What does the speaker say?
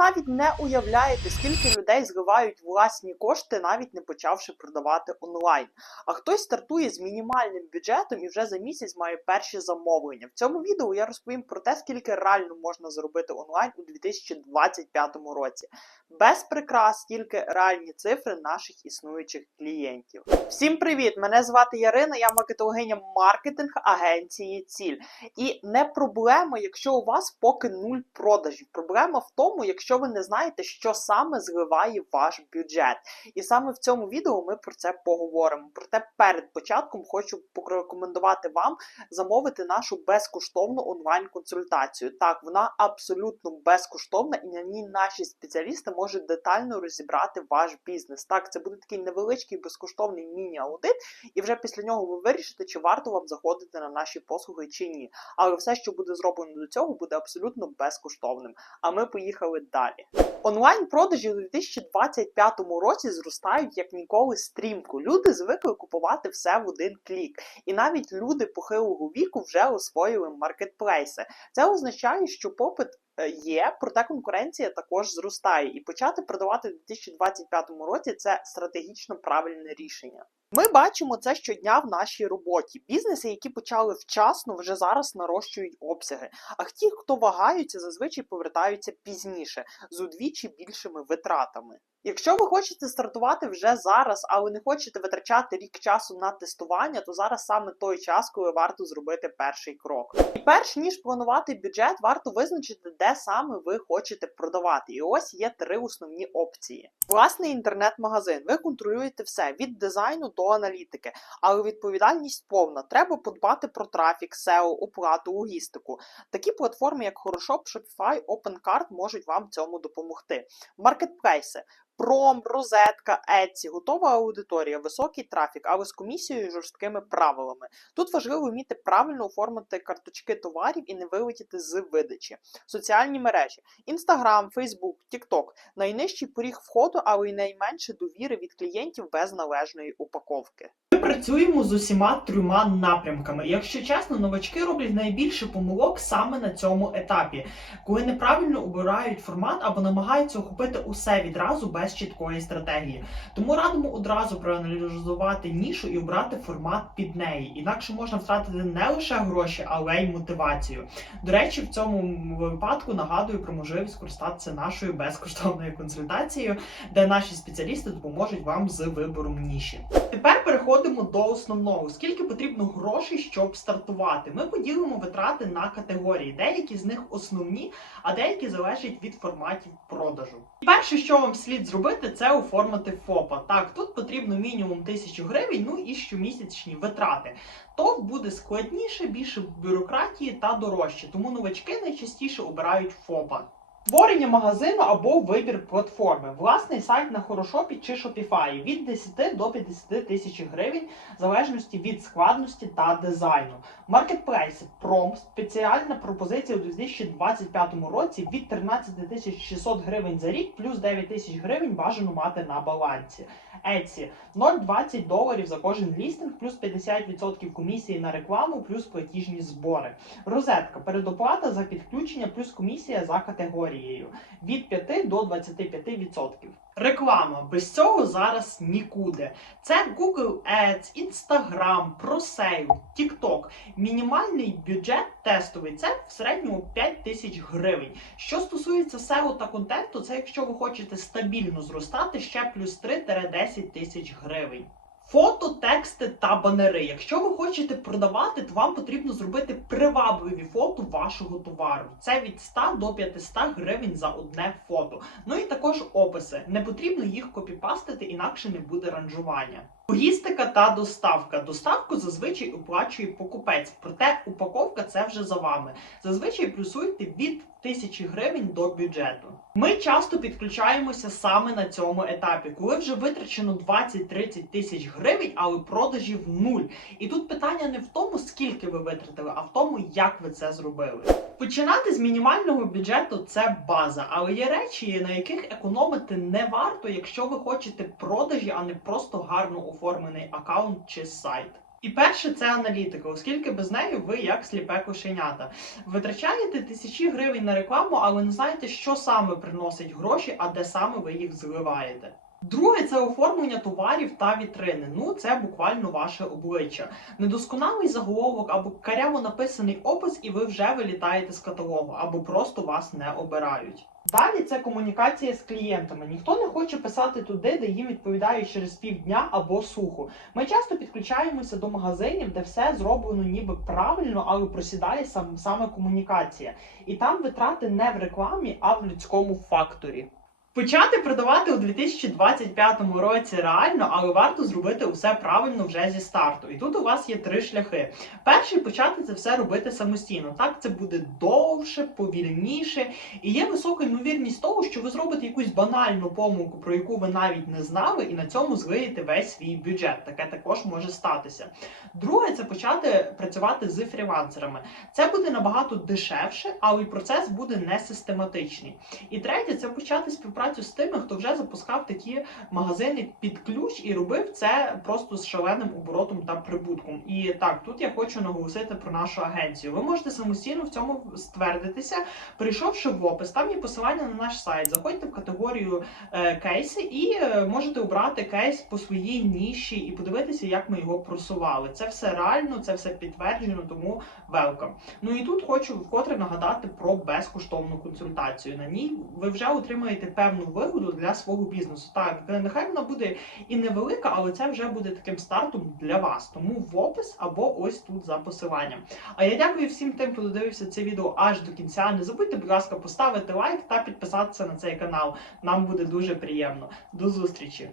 навіть не уявляєте, скільки людей зливають власні кошти, навіть не почавши продавати онлайн. А хтось стартує з мінімальним бюджетом і вже за місяць має перші замовлення. В цьому відео я розповім про те, скільки реально можна зробити онлайн у 2025 році. Без прикрас, тільки реальні цифри наших існуючих клієнтів. Всім привіт! Мене звати Ярина, я маркетологиня маркетинг агенції Ціль. І не проблема, якщо у вас поки нуль продажів. Проблема в тому, якщо ви не знаєте, що саме зливає ваш бюджет. І саме в цьому відео ми про це поговоримо. Проте перед початком хочу порекомендувати вам замовити нашу безкоштовну онлайн-консультацію. Так, вона абсолютно безкоштовна, і на ній наші спеціалісти можуть детально розібрати ваш бізнес. Так, це буде такий невеличкий безкоштовний міні-аудит, і вже після нього ви вирішите, чи варто вам заходити на наші послуги чи ні. Але все, що буде зроблено до цього, буде абсолютно безкоштовним. А ми поїхали далі. Онлайн-продажі у 2025 році зростають як ніколи стрімко. Люди звикли купувати все в один клік. І навіть люди похилого віку вже освоїли маркетплейси. Це означає, що попит е, є, проте конкуренція також зростає. І почати продавати у 2025 році це стратегічно правильне рішення. Ми бачимо це щодня в нашій роботі. Бізнеси, які почали вчасно, вже зараз нарощують обсяги. А ті, хто вагаються, зазвичай повертаються пізніше з удвічі більшими витратами. Якщо ви хочете стартувати вже зараз, але не хочете витрачати рік часу на тестування, то зараз саме той час, коли варто зробити перший крок. І перш ніж планувати бюджет, варто визначити, де саме ви хочете продавати. І ось є три основні опції. Власний інтернет-магазин. Ви контролюєте все від дизайну до аналітики, але відповідальність повна. Треба подбати про трафік, SEO, оплату, логістику. Такі платформи, як Хорошоп, Shopify, OpenCart можуть вам цьому допомогти. Маркетплейси. Пром, розетка, Etsy, готова аудиторія, високий трафік, але з комісією жорсткими правилами. Тут важливо вміти правильно оформити карточки товарів і не вилетіти з видачі. Соціальні мережі: Instagram, Facebook, TikTok. найнижчий поріг входу, але й найменше довіри від клієнтів без належної упаковки. Ми працюємо з усіма трьома напрямками. Якщо чесно, новачки роблять найбільше помилок саме на цьому етапі, коли неправильно обирають формат або намагаються охопити усе відразу без чіткої стратегії. Тому радимо одразу проаналізувати нішу і обрати формат під неї. Інакше можна втратити не лише гроші, але й мотивацію. До речі, в цьому випадку нагадую про можливість користатися нашою безкоштовною консультацією, де наші спеціалісти допоможуть вам з вибором ніші. Тепер переходимо до основного. Скільки потрібно грошей, щоб стартувати? Ми поділимо витрати на категорії. Деякі з них основні, а деякі залежать від форматів продажу. І перше, що вам слід зробити, це оформити ФОПа. Так, тут потрібно мінімум тисячу гривень, ну і щомісячні витрати. То буде складніше, більше бюрократії та дорожче, тому новачки найчастіше обирають ФОПа. Створення магазину або вибір платформи. Власний сайт на Хорошопі чи Shopify від 10 до 50 тисяч гривень, в залежності від складності та дизайну. Маркетплейси Пром спеціальна пропозиція у 2025 році від 13 тисяч 600 гривень за рік, плюс 9 тисяч гривень бажано мати на балансі. Etsy 0,20 доларів за кожен лістинг, плюс 50% комісії на рекламу, плюс платіжні збори. Розетка передоплата за підключення, плюс комісія за категорією від 5 до 25%. Реклама без цього зараз нікуди. Це Google Ads, Instagram, ProSale, TikTok. Мінімальний бюджет тестовий це в середньому 5 тисяч гривень. Що стосується SEO та контенту, це якщо ви хочете стабільно зростати ще плюс 3-10 тисяч гривень. Фото, тексти та банери. Якщо ви хочете продавати, то вам потрібно зробити привабливі фото вашого товару. Це від 100 до 500 гривень за одне фото. Ну і також описи. Не потрібно їх копіпастити, інакше не буде ранжування. Логістика та доставка. Доставку зазвичай оплачує покупець, проте упаковка це вже за вами. Зазвичай плюсуйте від 1000 гривень до бюджету. Ми часто підключаємося саме на цьому етапі, коли вже витрачено 20-30 тисяч гривень, але продажів нуль. І тут питання не в тому, скільки ви витратили, а в тому, як ви це зробили. Починати з мінімального бюджету це база, але є речі, на яких економити не варто, якщо ви хочете продажі, а не просто гарно оформлений аккаунт чи сайт. І перше це аналітика, оскільки без неї ви як сліпе кошенята. Витрачаєте тисячі гривень на рекламу, але не знаєте, що саме приносить гроші, а де саме ви їх зливаєте. Друге це оформлення товарів та вітрини. Ну це буквально ваше обличчя. Недосконалий заголовок або каряво написаний опис, і ви вже вилітаєте з каталогу, або просто вас не обирають. Далі це комунікація з клієнтами. Ніхто не хоче писати туди, де їм відповідають через півдня або сухо. Ми часто підключаємося до магазинів, де все зроблено ніби правильно, але просідає сам саме комунікація. І там витрати не в рекламі, а в людському факторі. Почати продавати у 2025 році реально, але варто зробити усе правильно вже зі старту. І тут у вас є три шляхи. Перший почати це все робити самостійно. Так це буде довше, повільніше, і є висока ймовірність того, що ви зробите якусь банальну помилку, про яку ви навіть не знали, і на цьому злиєте весь свій бюджет. Таке також може статися. Друге, це почати працювати з фрілансерами. Це буде набагато дешевше, але й процес буде не систематичний. І третє, це почати співпрацю з тими, хто вже запускав такі магазини під ключ і робив це просто з шаленим оборотом та прибутком. І так, тут я хочу наголосити про нашу агенцію. Ви можете самостійно в цьому ствердитися, прийшовши в опис, там є посилання на наш сайт. Заходьте в категорію е, кейси і е, можете обрати кейс по своїй ніші і подивитися, як ми його просували. Це все реально, це все підтверджено, тому welcome. Ну і тут хочу вкотре нагадати про безкоштовну консультацію. На ній ви вже отримаєте певну вигоду для свого бізнесу. Так, нехай вона буде і невелика, але це вже буде таким стартом для вас. Тому в опис або ось тут за посиланням. А я дякую всім тим, хто додивився це відео аж до кінця. Не забудьте, будь ласка, поставити лайк та підписатися на цей канал. Нам буде дуже приємно. До зустрічі!